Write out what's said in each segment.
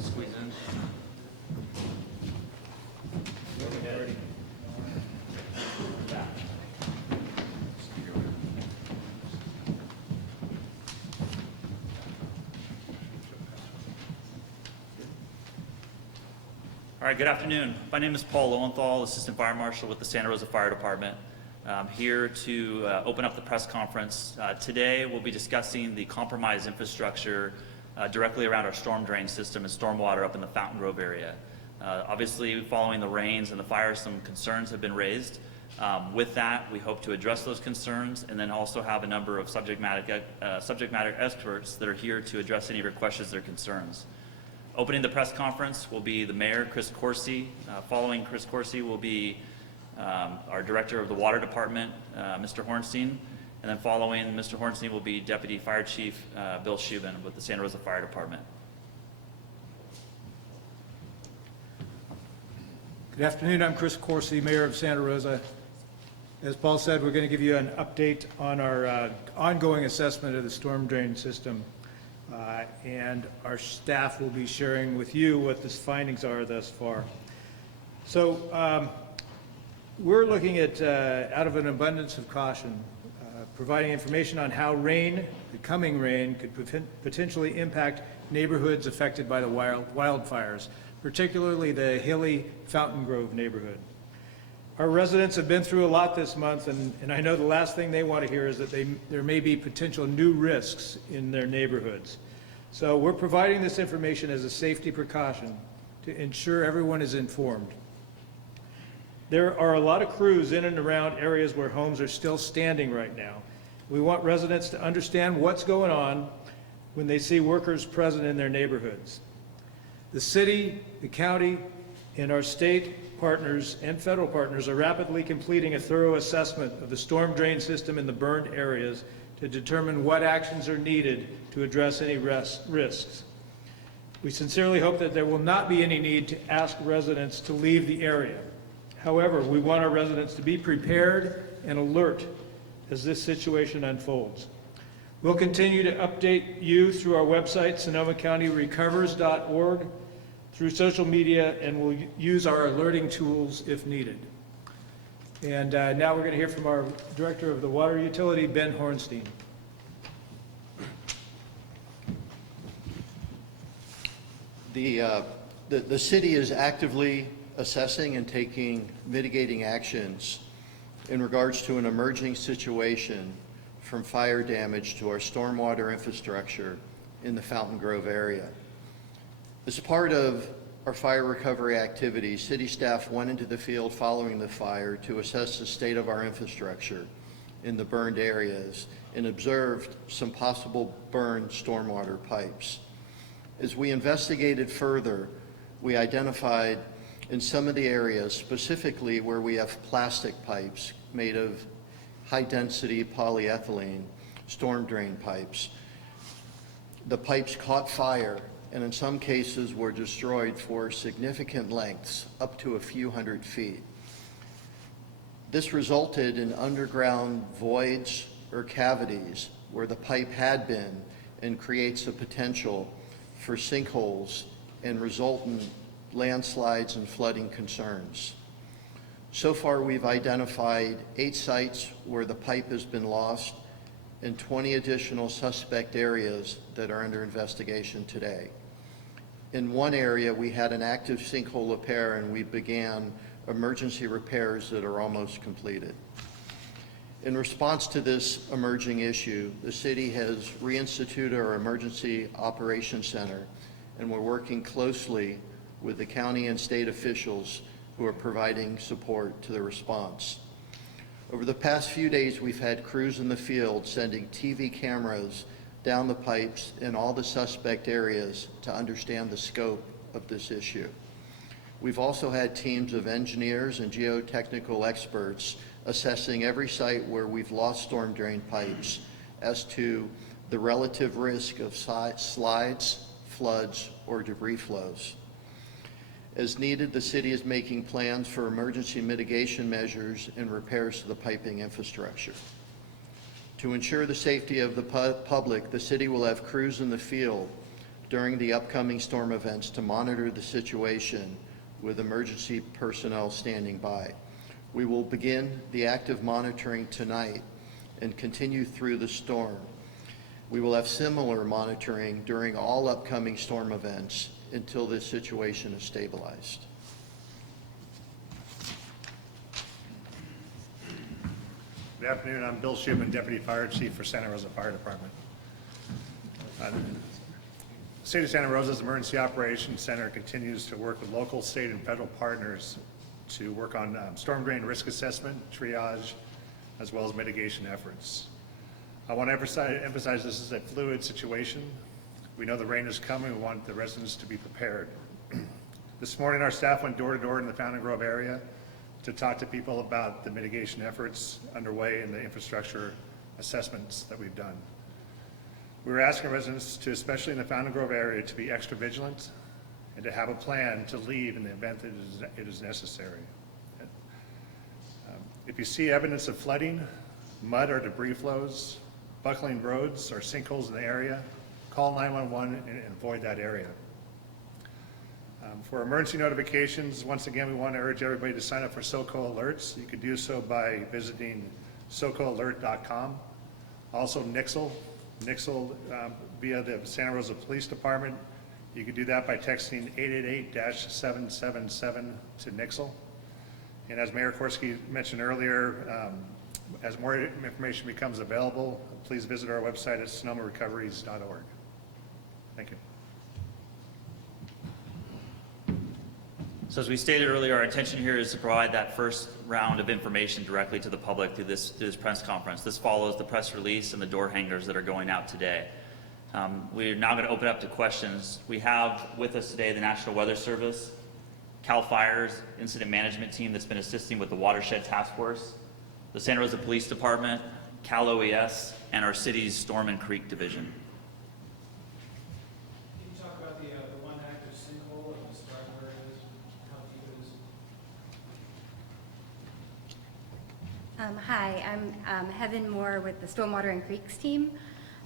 Squeeze in. All right, good afternoon. My name is Paul Lowenthal, Assistant Fire Marshal with the Santa Rosa Fire Department. I'm here to open up the press conference. Today we'll be discussing the compromised infrastructure directly around our storm drain system and stormwater up in the Fountaingrove area. Obviously, following the rains and the fires, some concerns have been raised. With that, we hope to address those concerns and then also have a number of subject matter experts that are here to address any of your questions or concerns. Opening the press conference will be the Mayor, Chris Coursey. Following Chris Coursey will be our Director of the Water Department, Mr. Hornstein. And then following Mr. Hornstein will be Deputy Fire Chief Bill Shipman with the Santa Rosa Fire Department. Good afternoon, I'm Chris Coursey, Mayor of Santa Rosa. As Paul said, we're going to give you an update on our ongoing assessment of the storm drain system. And our staff will be sharing with you what the findings are thus far. So we're looking at, out of an abundance of caution, providing information on how rain, the coming rain, could potentially impact neighborhoods affected by the wildfires, particularly the hilly Fountaingrove neighborhood. Our residents have been through a lot this month, and I know the last thing they want to hear is that there may be potential new risks in their neighborhoods. So we're providing this information as a safety precaution to ensure everyone is informed. There are a lot of crews in and around areas where homes are still standing right now. We want residents to understand what's going on when they see workers present in their neighborhoods. The city, the county, and our state partners and federal partners are rapidly completing a thorough assessment of the storm drain system in the burned areas to determine what actions are needed to address any risks. We sincerely hope that there will not be any need to ask residents to leave the area. However, we want our residents to be prepared and alert as this situation unfolds. We'll continue to update you through our website, SonomaCountyRecovers.org, through social media, and we'll use our alerting tools if needed. And now we're going to hear from our Director of the Water Utility, Ben Hornstein. The city is actively assessing and taking mitigating actions in regards to an emerging situation from fire damage to our stormwater infrastructure in the Fountaingrove area. As part of our fire recovery activities, city staff went into the field following the fire to assess the state of our infrastructure in the burned areas and observed some possible burned stormwater pipes. As we investigated further, we identified in some of the areas, specifically where we have plastic pipes made of high-density polyethylene storm drain pipes. The pipes caught fire and in some cases were destroyed for significant lengths, up to a few hundred feet. This resulted in underground voids or cavities where the pipe had been and creates a potential for sinkholes and resultant landslides and flooding concerns. So far, we've identified 8 sites where the pipe has been lost and 20 additional suspect areas that are under investigation today. In one area, we had an active sinkhole repair and we began emergency repairs that are almost completed. In response to this emerging issue, the city has reinstituted our Emergency Operations Center, and we're working closely with the county and state officials who are providing support to the response. Over the past few days, we've had crews in the field sending TV cameras down the pipes in all the suspect areas to understand the scope of this issue. We've also had teams of engineers and geotechnical experts assessing every site where we've lost storm drain pipes as to the relative risk of slides, floods, or debris flows. As needed, the city is making plans for emergency mitigation measures and repairs to the piping infrastructure. To ensure the safety of the public, the city will have crews in the field during the upcoming storm events to monitor the situation with emergency personnel standing by. We will begin the active monitoring tonight and continue through the storm. We will have similar monitoring during all upcoming storm events until this situation is stabilized. Good afternoon, I'm Bill Shipman, Deputy Fire Chief for Santa Rosa Fire Department. The City of Santa Rosa's Emergency Operations Center continues to work with local, state, and federal partners to work on storm drain risk assessment, triage, as well as mitigation efforts. I want to emphasize this is a fluid situation. We know the rain is coming. We want the residents to be prepared. This morning, our staff went door to door in the Fountaingrove area to talk to people about the mitigation efforts underway and the infrastructure assessments that we've done. We were asking residents to, especially in the Fountaingrove area, to be extra vigilant and to have a plan to leave in the event that it is necessary. If you see evidence of flooding, mud or debris flows, buckling roads or sinkholes in the area, call 911 and avoid that area. For emergency notifications, once again, we want to urge everybody to sign up for SoCo alerts. You can do so by visiting socoalert.com. Also Nixle via the Santa Rosa Police Department. You can do that by texting 888-777 to Nixle. And as Mayor Korski mentioned earlier, as more information becomes available, please visit our website at sonomarecoveries.org. Thank you. So as we stated earlier, our intention here is to provide that first round of information directly to the public through this press conference. This follows the press release and the door hangers that are going out today. We're now going to open up to questions. We have with us today the National Weather Service, CAL FIRE's incident management team that's been assisting with the Watershed Task Force, the Santa Rosa Police Department, Cal OES, and our city's Storm and Creek Division. Can you talk about the one active sinkhole and describe where it is, how deep it is? Hi, I'm Heaven Moore with the Stormwater and Creeks team.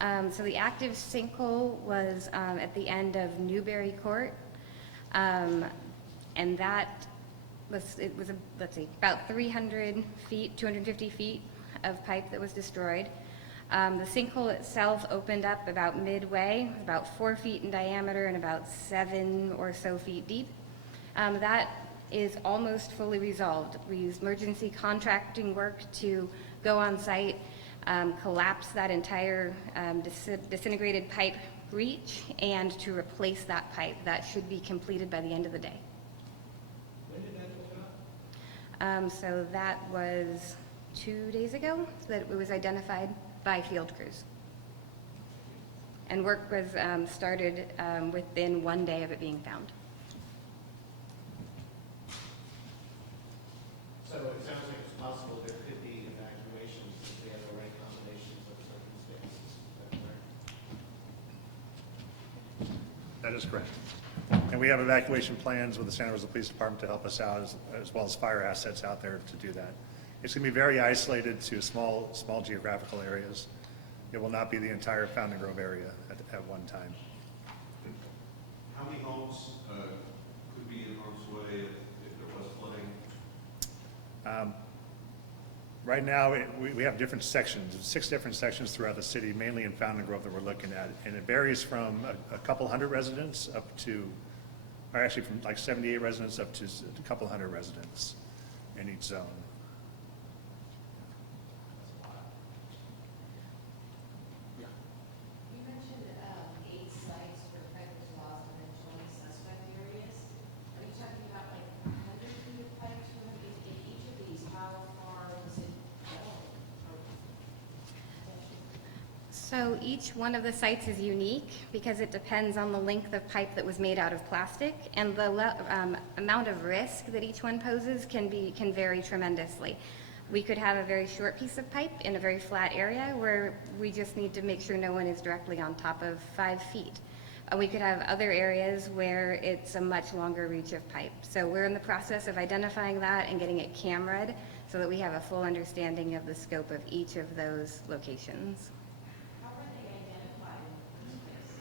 So the active sinkhole was at the end of Newberry Court, and that was, let's see, about 300 feet, 250 feet of pipe that was destroyed. The sinkhole itself opened up about midway, about 4 feet in diameter and about 7 or so feet deep. That is almost fully resolved. We used emergency contracting work to go on site, collapse that entire disintegrated pipe breach, and to replace that pipe. That should be completed by the end of the day. When did that open up? So that was 2 days ago that it was identified by field crews. And work was started within 1 day of it being found. So it sounds like it's possible there could be evacuations if we have the right combinations of circumstances. Is that correct? That is correct. And we have evacuation plans with the Santa Rosa Police Department to help us out, as well as fire assets out there to do that. It's going to be very isolated to small geographical areas. It will not be the entire Fountaingrove area at one time. How many homes could be in harm's way if there was flooding? Right now, we have different sections, 6 different sections throughout the city, mainly in Fountaingrove that we're looking at. And it varies from a couple hundred residents up to, or actually from like 78 residents up to a couple hundred residents in each zone. You mentioned 8 sites where pipe was lost and then 20 suspect areas. Are you talking about like 100 feet of pipe, 200 feet in each of these? How far does it go? So each one of the sites is unique because it depends on the length of pipe that was made out of plastic, and the amount of risk that each one poses can vary tremendously. We could have a very short piece of pipe in a very flat area where we just need to make sure no one is directly on top of 5 feet. We could have other areas where it's a much longer reach of pipe. So we're in the process of identifying that and getting it cameraed so that we have a full understanding of the scope of each of those locations. How were they identified in the first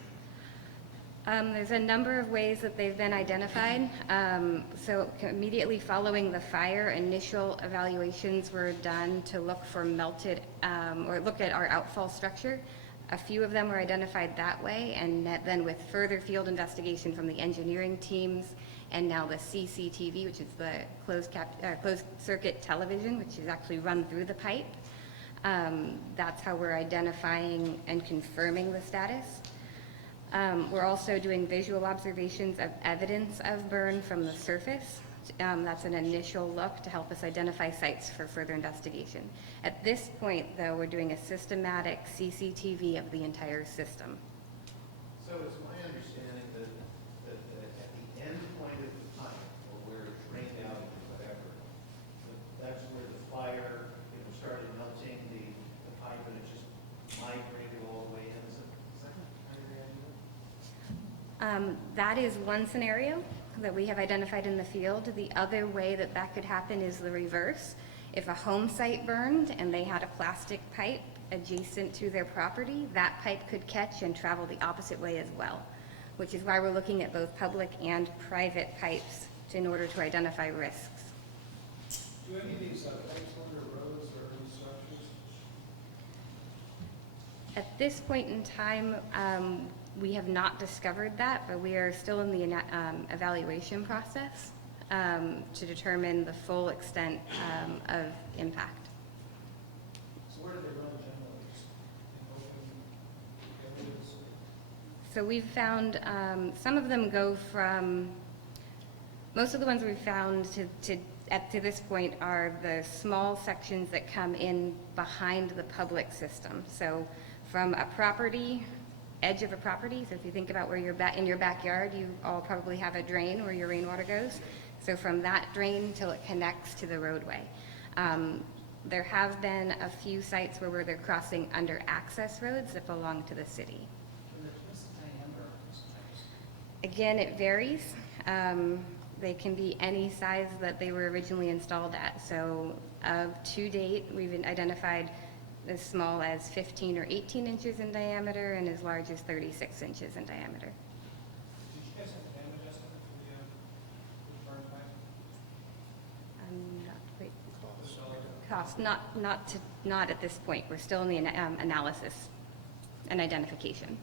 There's a number of ways that they've been identified. So immediately following the fire, initial evaluations were done to look for melted, or look at our outfall structure. A few of them were identified that way, and then with further field investigation from the engineering teams, and now the CCTV, which is the closed circuit television, which is actually run through the pipe. That's how we're identifying and confirming the status. We're also doing visual observations of evidence of burn from the surface. That's an initial look to help us identify sites for further investigation. At this point, though, we're doing a systematic CCTV of the entire system. So it's my understanding that at the end point of the pipe, or where it drained out or whatever, that's where the fire, started melting the pipe and it just migrated all the way in. Is that kind of the idea? That is one scenario that we have identified in the field. The other way that that could happen is the reverse. If a home site burned and they had a plastic pipe adjacent to their property, that pipe could catch and travel the opposite way as well, which is why we're looking at both public and private pipes in order to identify risks. Do any of these pipes go under roads or any structures? At this point in time, we have not discovered that, but we are still in the evaluation process to determine the full extent of impact. So where do they run generally? Just in open areas? So we've found some of them go from, most of the ones we've found to this point are the small sections that come in behind the public system. So from a property, edge of a property, so if you think about where you're in your backyard, you all probably have a drain where your rainwater goes. So from that drain till it connects to the roadway. There have been a few sites where they're crossing under access roads that belong to the city. Again, it varies. They can be any size that they were originally installed at. So to date, we've identified as small as 15 or 18 inches in diameter and as large as 36 inches in diameter. Did you guys have damage estimate for the burn pipe? Not quite. Cost, not at this point. We're still in the analysis and identification.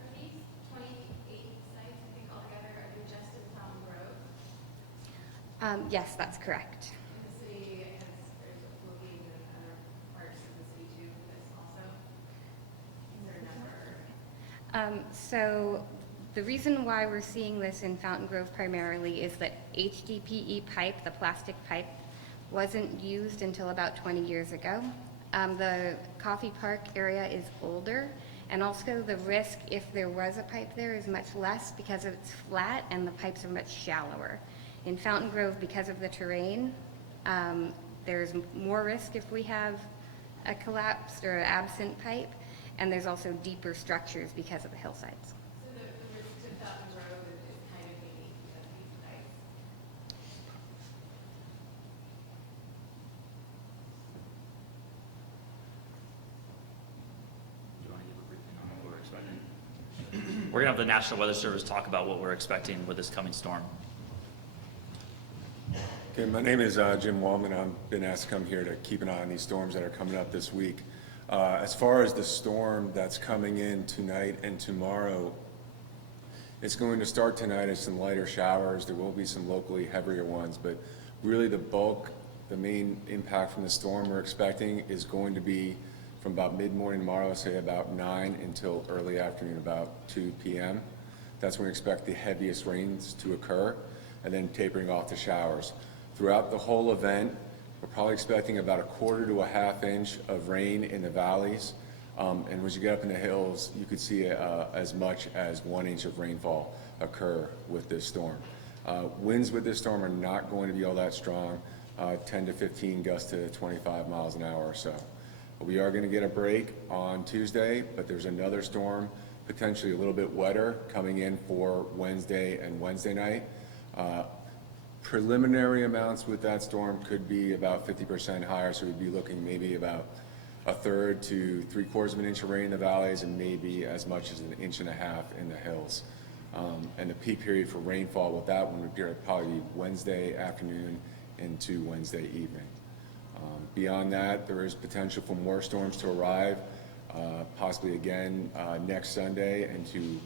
Are these 28 sites, I think altogether, are they just in Fountaingrove? Yes, that's correct. And the city is looking at other parts of the city too for this also? Is there a number? So the reason why we're seeing this in Fountaingrove primarily is that HDPE pipe, the plastic pipe, wasn't used until about 20 years ago. The Coffee Park area is older, and also the risk, if there was a pipe there, is much less because it's flat and the pipes are much shallower. In Fountaingrove, because of the terrain, there's more risk if we have a collapsed or absent pipe, and there's also deeper structures because of the hillsides. So the risk to Fountaingrove is kind of unique because of these sites. Do you want to give a briefing on what we're expecting? We're going to have the National Weather Service talk about what we're expecting with this coming storm. Okay, my name is Jim Wallman. I've been asked to come here to keep an eye on these storms that are coming up this week. As far as the storm that's coming in tonight and tomorrow, it's going to start tonight as some lighter showers. There will be some locally heavier ones, but really the bulk, the main impact from the storm we're expecting is going to be from about mid-morning tomorrow, say about 9 until early afternoon, about 2 p.m. That's when we expect the heaviest rains to occur, and then tapering off the showers. Throughout the whole event, we're probably expecting about a quarter to a half inch of rain in the valleys. And as you get up in the hills, you could see as much as 1 inch of rainfall occur with this storm. Winds with this storm are not going to be all that strong, 10 to 15 gusts to 25 miles an hour or so. We are going to get a break on Tuesday, but there's another storm, potentially a little bit wetter, coming in for Wednesday and Wednesday night. Preliminary amounts with that storm could be about 50% higher, so we'd be looking maybe about a third to 3/4 of an inch of rain in the valleys and maybe as much as 1.5 inches in the hills. And the peak period for rainfall with that one would probably be Wednesday afternoon into Wednesday evening. Beyond that, there is potential for more storms to arrive, possibly again next Sunday into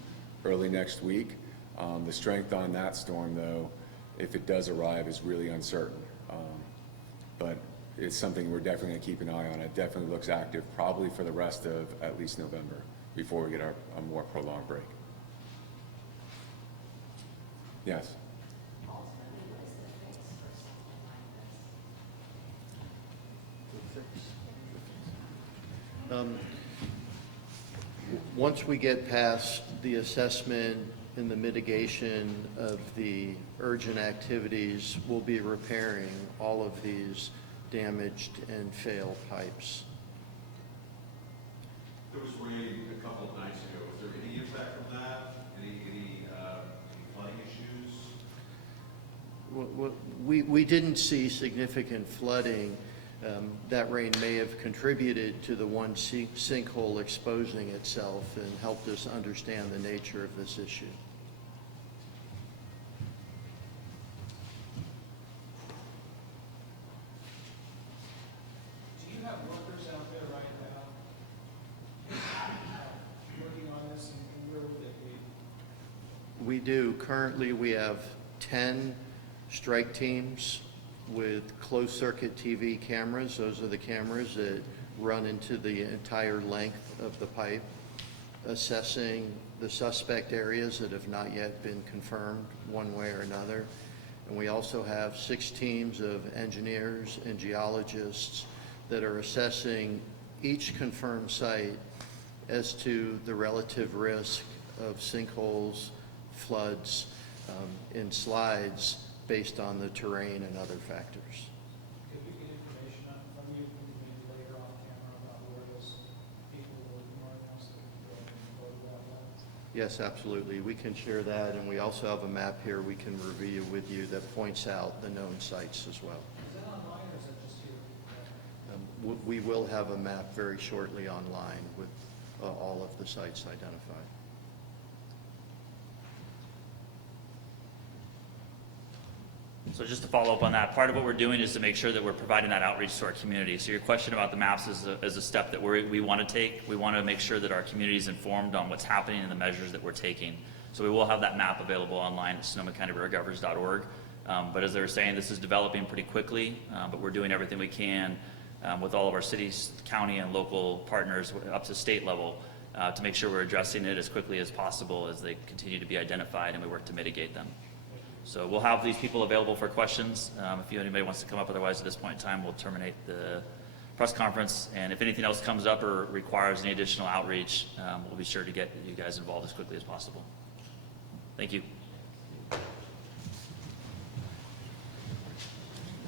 early next week. The strength on that storm, though, if it does arrive, is really uncertain. But it's something we're definitely going to keep an eye on. It definitely looks active, probably for the rest of at least November, before we get a more prolonged break. Yes? Ultimately, what is the fix for something like this? Once we get past the assessment and the mitigation of the urgent activities, we'll be repairing all of these damaged and failed pipes. There was rain a couple of nights ago. Was there any impact from that? Any flooding issues? We didn't see significant flooding. That rain may have contributed to the one sinkhole exposing itself and helped us understand the nature of this issue. Do you have workers out there right now working on this, and where would they be? We do. Currently, we have 10 strike teams with closed-circuit TV cameras. Those are the cameras that run into the entire length of the pipe, assessing the suspect areas that have not yet been confirmed one way or another. And we also have 6 teams of engineers and geologists that are assessing each confirmed site as to the relative risk of sinkholes, floods, and slides based on the terrain and other factors. Could we get information from you maybe later off camera about where those people were working on, so we can go and photograph that? Yes, absolutely. We can share that, and we also have a map here we can review with you that points out the known sites as well. Is that online or is that just here? We will have a map very shortly online with all of the sites identified. So just to follow up on that, part of what we're doing is to make sure that we're providing that outreach to our community. So your question about the maps is a step that we want to take. We want to make sure that our community is informed on what's happening and the measures that we're taking. So we will have that map available online at SonomaCountyRiverGovernors.org. But as they were saying, this is developing pretty quickly, but we're doing everything we can with all of our cities, county, and local partners up to state level to make sure we're addressing it as quickly as possible as they continue to be identified and we work to mitigate them. So we'll have these people available for questions. If anybody wants to come up, otherwise at this point in time, we'll terminate the press conference. And if anything else comes up or requires any additional outreach, we'll be sure to get you guys involved as quickly as possible. Thank you.